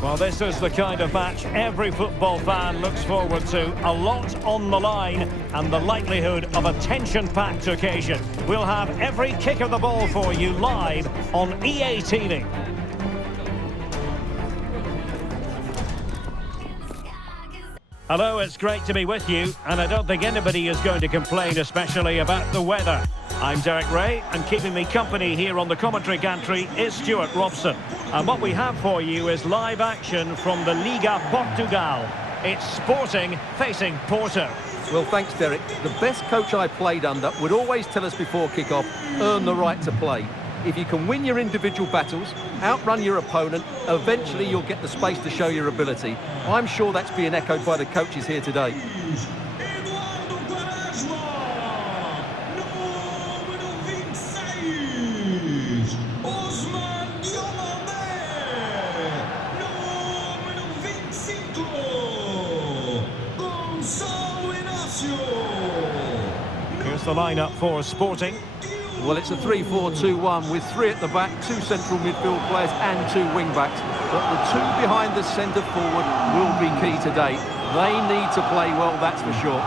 Well, this is the kind of match every football fan looks forward to. A lot on the line and the likelihood of a tension-packed occasion. We'll have every kick of the ball for you live on EA TV. Hello, it's great to be with you, and I don't think anybody is going to complain, especially about the weather. I'm Derek Ray, and keeping me company here on the commentary gantry is Stuart Robson. And what we have for you is live action from the Liga Portugal. It's Sporting facing Porto. Well, thanks, Derek. The best coach I played under would always tell us before kick-off, earn the right to play. If you can win your individual battles, outrun your opponent, eventually you'll get the space to show your ability. I'm sure that's being echoed by the coaches here today. Here's the lineup for Sporting. Well, it's a 3-4-2-1 with 3 at the back, 2 central midfield players and 2 wing-backs. But the 2 behind the centre forward will be key today. They need to play well, that's for sure.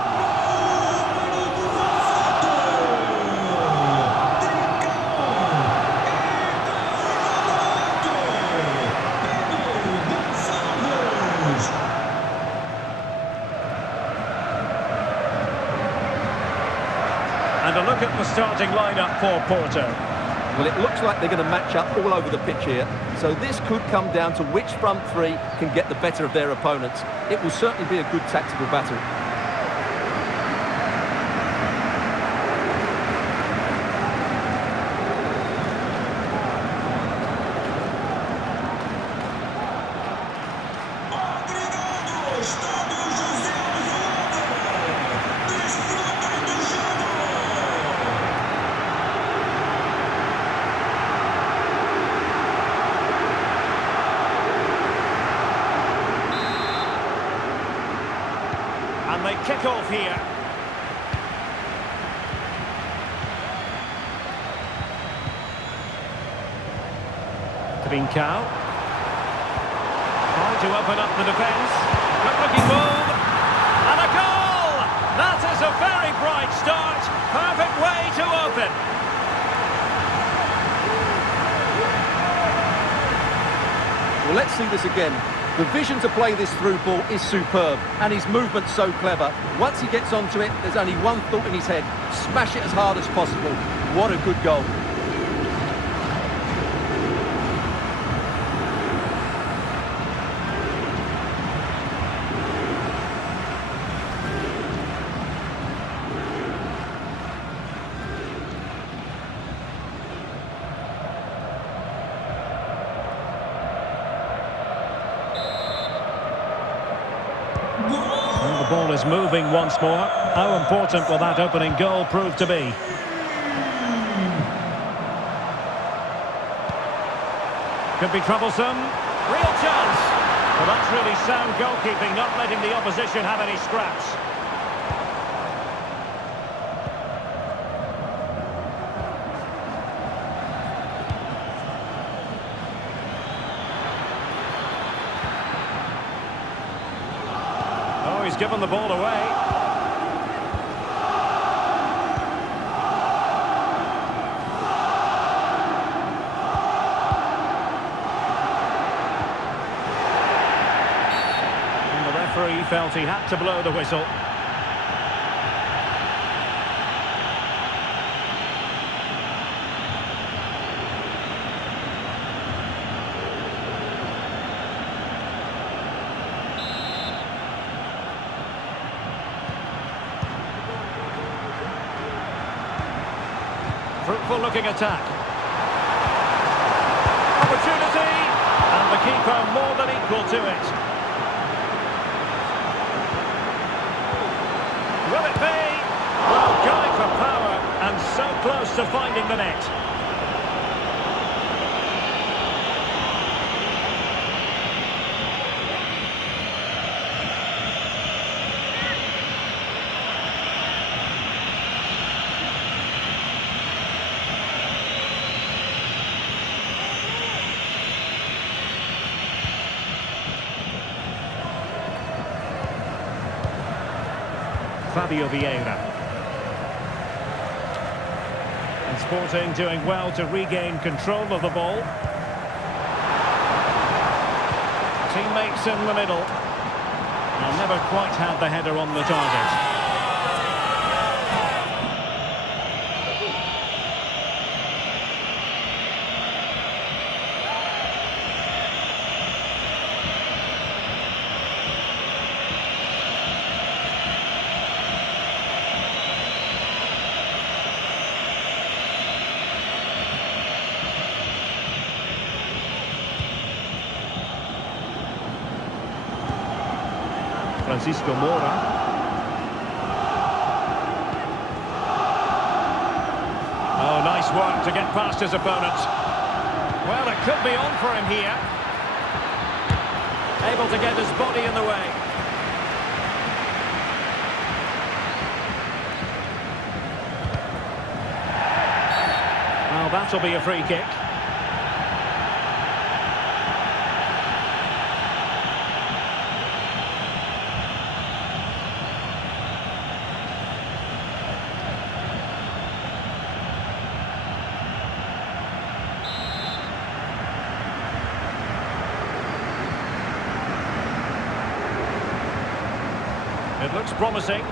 And a look at the starting lineup for Porto. Well, it looks like they're going to match up all over the pitch here. So this could come down to which front 3 can get the better of their opponents. It will certainly be a good tactical battle. And they kick off here. TRINCAO. Trying to open up the defence. Good looking move. And a goal! That is a very bright start. Perfect way to open. Well, let's see this again. The vision to play this through ball is superb, and his movement's so clever. Once he gets onto it, there's only one thought in his head: smash it as hard as possible. What a good goal. And the ball is moving once more. How important will that opening goal prove to be? Could be troublesome. Real chance. Well, that's really sound goalkeeping, not letting the opposition have any scraps. Oh, he's given the ball away. And the referee felt he had to blow the whistle. Fruitful looking attack. Opportunity! And the keeper more than equal to it. Will it be? Well, going for power and so close to finding the net. Fabio Vieira. And Sporting doing well to regain control of the ball. Teammates in the middle. They'll never quite have the header on the target. Francisco Moura. Oh, nice work to get past his opponent. Well, it could be on for him here. Able to get his body in the way. Well, that'll be a free kick. It looks promising. Is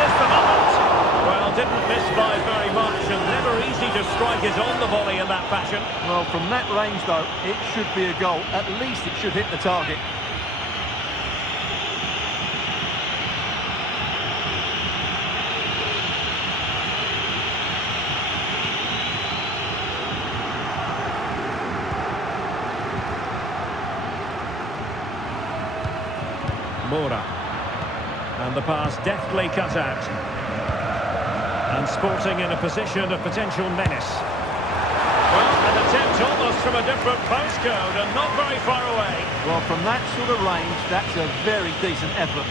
this the moment? Well, didn't miss by very much, and never easy to strike his on the volley in that fashion. Well, from that range, though, it should be a goal. At least it should hit the target. Moura. And the pass deftly cut out. And Sporting in a position of potential menace. Well, an attempt almost from a different postcode and not very far away. Well, from that sort of range, that's a very decent effort.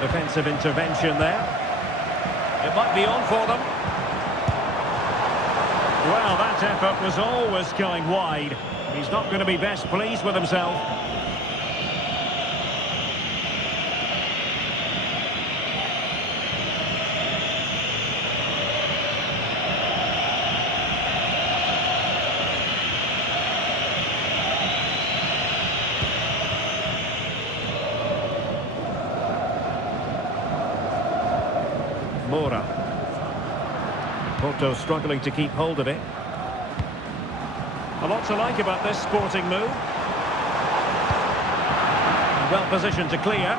Defensive intervention there. It might be on for them. Well, that effort was always going wide. He's not going to be best pleased with himself. Moura. Porto struggling to keep hold of it. A lot to like about this Sporting move. Well positioned to clear.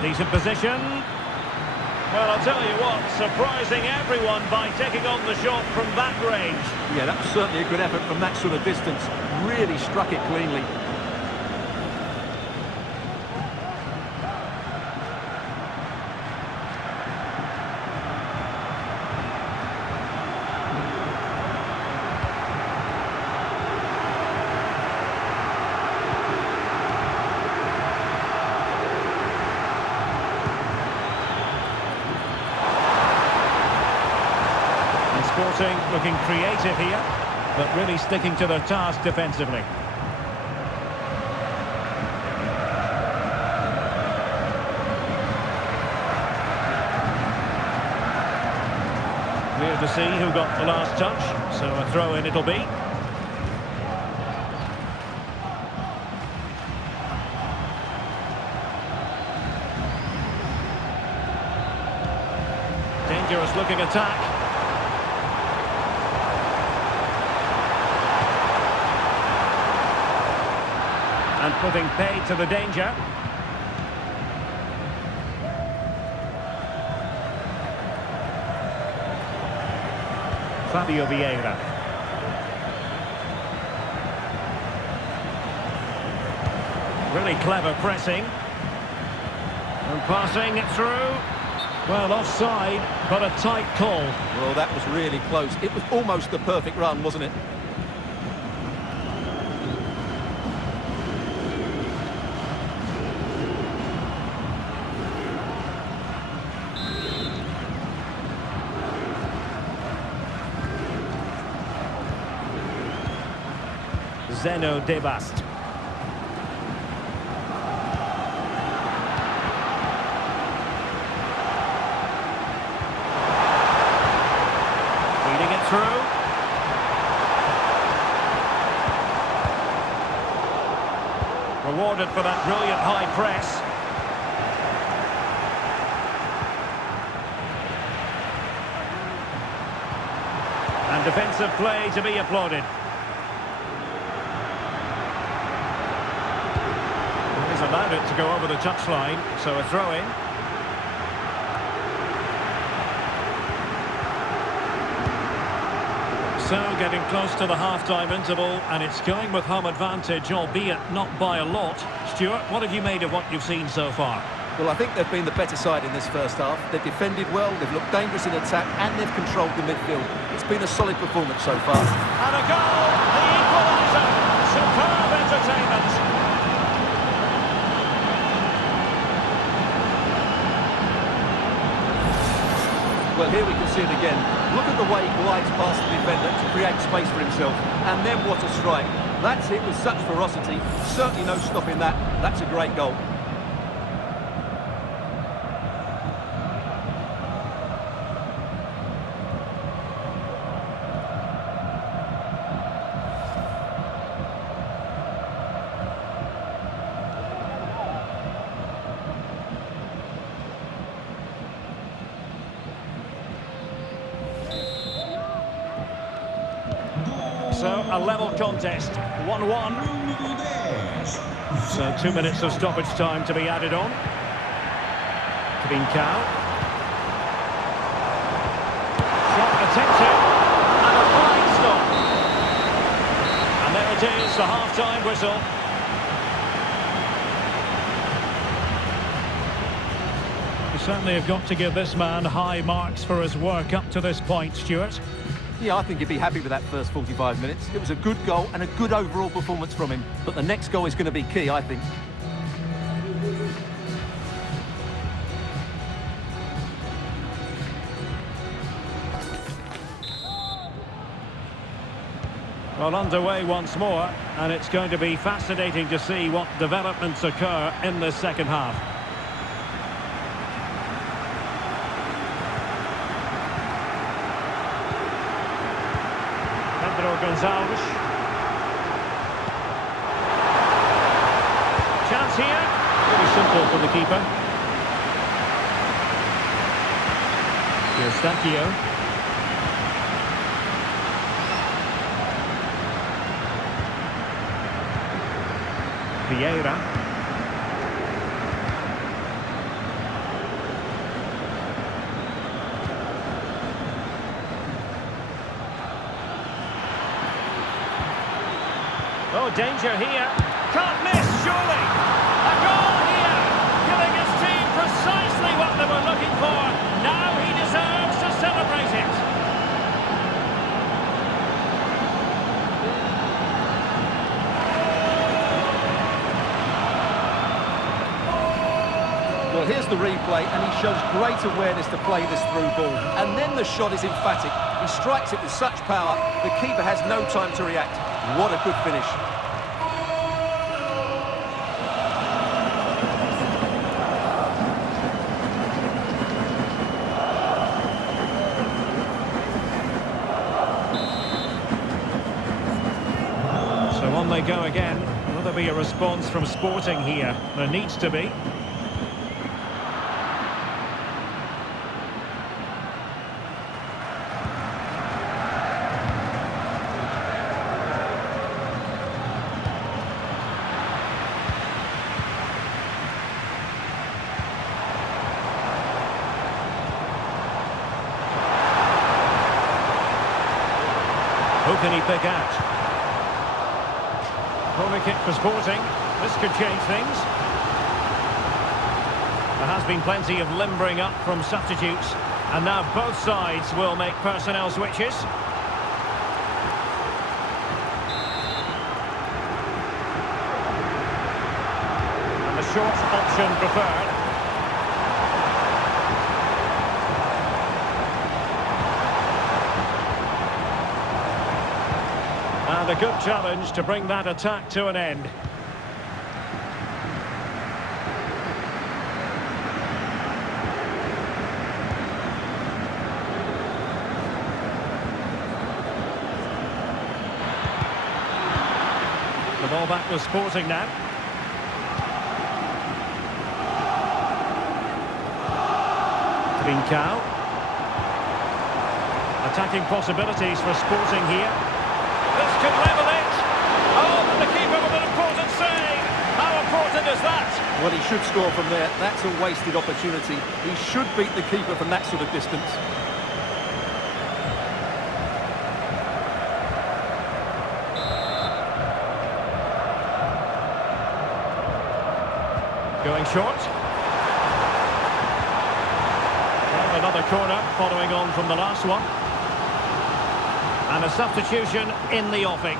Decent position. Well, I'll tell you what, surprising everyone by taking on the shot from that range. Yeah, that was certainly a good effort from that sort of distance. Really struck it cleanly. Sporting looking creative here, but really sticking to their task defensively. Clear to see who got the last touch, so a throw-in it'll be. Dangerous looking attack. And putting pay to the danger. Fabio Vieira. Really clever pressing. And passing it through. Well, offside, but a tight call. Well, that was really close. It was almost the perfect run, wasn't it? Zeno Debast. Feeding it through. Rewarded for that brilliant high press. And defensive play to be applauded. He's allowed it to go over the touchline, so a throw-in. So getting close to the half-time interval, and it's going with home advantage, albeit not by a lot. Stuart, what have you made of what you've seen so far? Well, I think they've been the better side in this first half. They've defended well, they've looked dangerous in attack, and they've controlled the midfield. It's been a solid performance so far. And a goal! The equaliser! Superb entertainment! Well, here we can see it again. Look at the way he glides past the defender to create space for himself. And then what a strike. That's hit with such ferocity. Certainly no stopping that. That's a great goal. So, a level contest, 1-1. So, 2 minutes of stoppage time to be added on. TRINCAO. Shot attempted. And a fine stop. And there it is, the half-time whistle. You certainly have got to give this man high marks for his work up to this point, Stuart. Yeah, I think he'd be happy with that first 45 minutes. It was a good goal and a good overall performance from him. But the next goal is going to be key, I think. Well, underway once more, and it's going to be fascinating to see what developments occur in the second half. Gonzalez. Chance here. Pretty simple for the keeper. Here's Stakio. Vieira. Oh, danger here. Can't miss, surely. A goal here, giving his team precisely what they were looking for. Now he deserves to celebrate it. Well, here's the replay, and he shows great awareness to play this through ball. And then the shot is emphatic. He strikes it with such power, the keeper has no time to react. What a good finish. So on they go again. Will there be a response from Sporting here? There needs to be. Who can he pick out? Corner kick for Sporting. This could change things. There has been plenty of limbering up from substitutes, and now both sides will make personnel switches. And the short option preferred. And a good challenge to bring that attack to an end. The ball back was Sporting now. TRINCAO. Attacking possibilities for Sporting here. This could level it. Oh, and the keeper with an important save. How important is that? Well, he should score from there. That's a wasted opportunity. He should beat the keeper from that sort of distance. Going short. Well, another corner following on from the last one. And a substitution in the offing.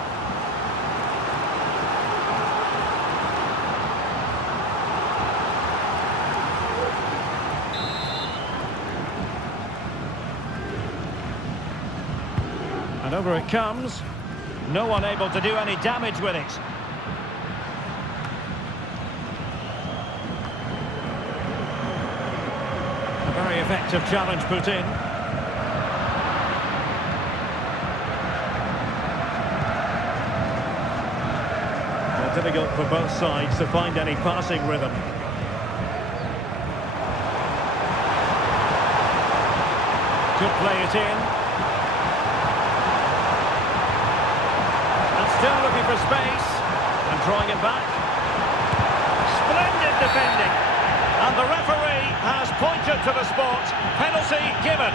And over it comes. No one able to do any damage with it. A very effective challenge put in. Difficult for both sides to find any passing rhythm. Could play it in. And still looking for space. And drawing it back. Splendid defending. And the referee has pointed to the spot. Penalty given.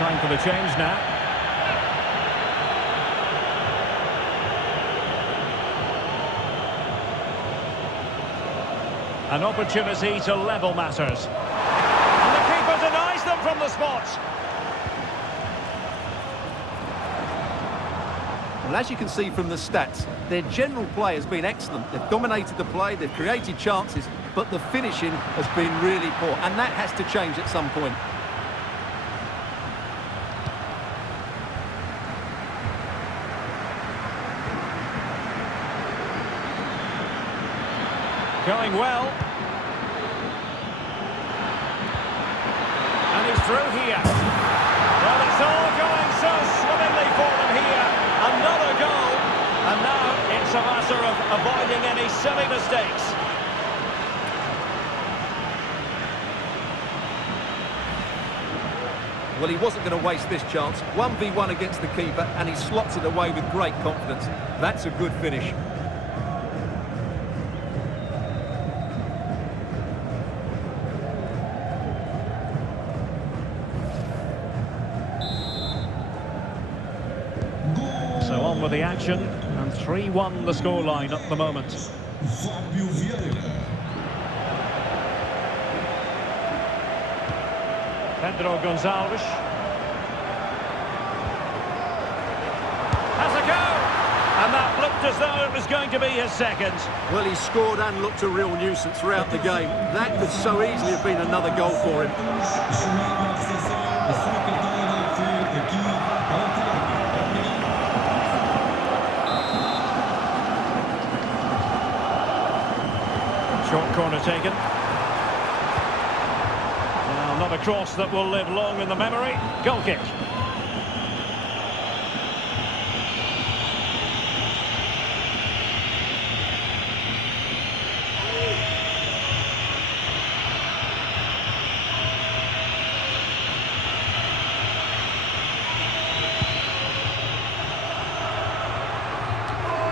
Time for the change now. An opportunity to level matters. And the keeper denies them from the spot. Well, as you can see from the stats, their general play has been excellent. They've dominated the play, they've created chances, but the finishing has been really poor, and that has to change at some point. Going well. And he's through here. Well, it's all going so swimmingly for them here. Another goal. And now it's a matter of avoiding any silly mistakes. Well, he wasn't going to waste this chance. 1v1 against the keeper, and he slots it away with great confidence. That's a good finish. So on with the action, and 3-1 the scoreline at the moment. Pedro Gonçalves. Has a go! And that looked as though it was going to be his second. Well, he scored and looked a real nuisance throughout the game. That could so easily have been another goal for him. Short corner taken. Now, not a cross that will live long in the memory. Goal kick.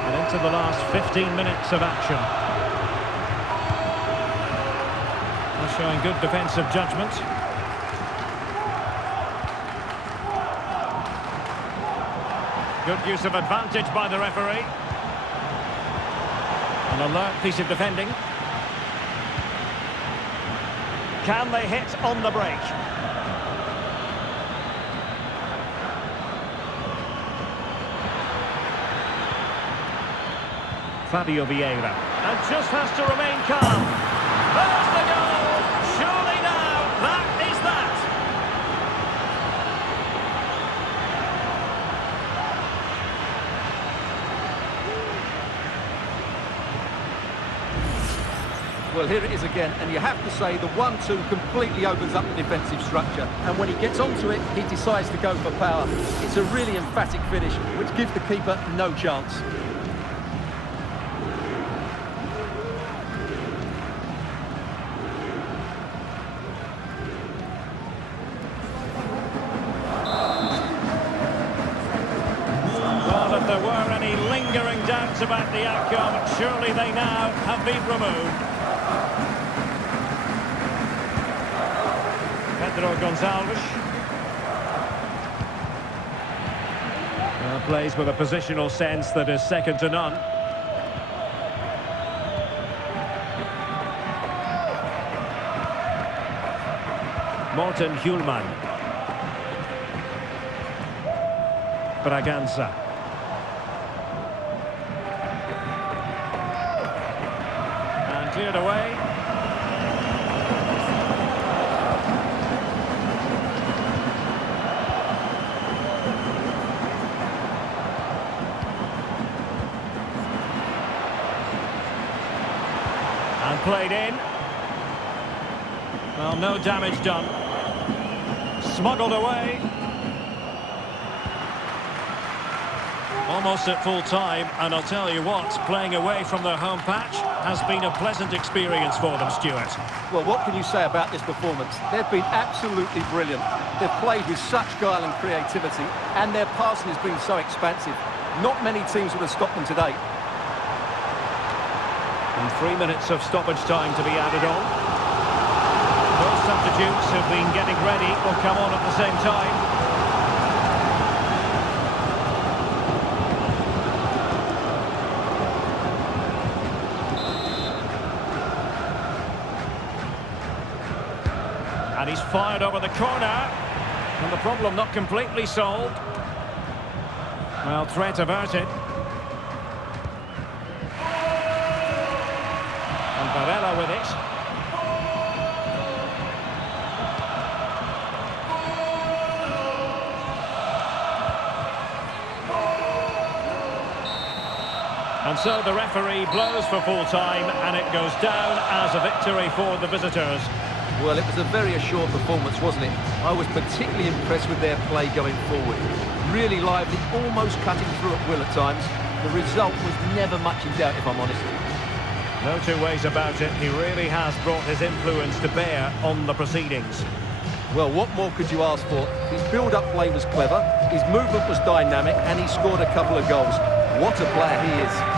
And into the last 15 minutes of action. Showing good defensive judgment. Good use of advantage by the referee. An alert piece of defending. Can they hit on the break? Fabio Vieira. And just has to remain calm. There's the goal! Surely now, that is that! Well, here it is again, and you have to say the 1-2 completely opens up the defensive structure. And when he gets onto it, he decides to go for power. It's a really emphatic finish, which gives the keeper no chance. Well, if there were any lingering doubts about the outcome, surely they now have been removed. Pedro Gonçalves. Plays with a positional sense that is second to none. Morten Hjulmand. Braganza. And cleared away. And played in. Well, no damage done. Smuggled away. Almost at full time, and I'll tell you what, playing away from their home patch has been a pleasant experience for them, Stuart. Well, what can you say about this performance? They've been absolutely brilliant. They've played with such guile and creativity, and their passing has been so expansive. Not many teams would have stopped them today. And 3 minutes of stoppage time to be added on. Both substitutes have been getting ready will come on at the same time. And he's fired over the corner. And the problem not completely solved. Well, threat averted. And Varela with it. And so the referee blows for full time, and it goes down as a victory for the visitors. Well, it was a very assured performance, wasn't it? I was particularly impressed with their play going forward. Really lively, almost cutting through at will at times. The result was never much in doubt, if I'm honest. No two ways about it. He really has brought his influence to bear on the proceedings. Well, what more could you ask for? His build-up play was clever, his movement was dynamic, and he scored a couple of goals. What a player he is.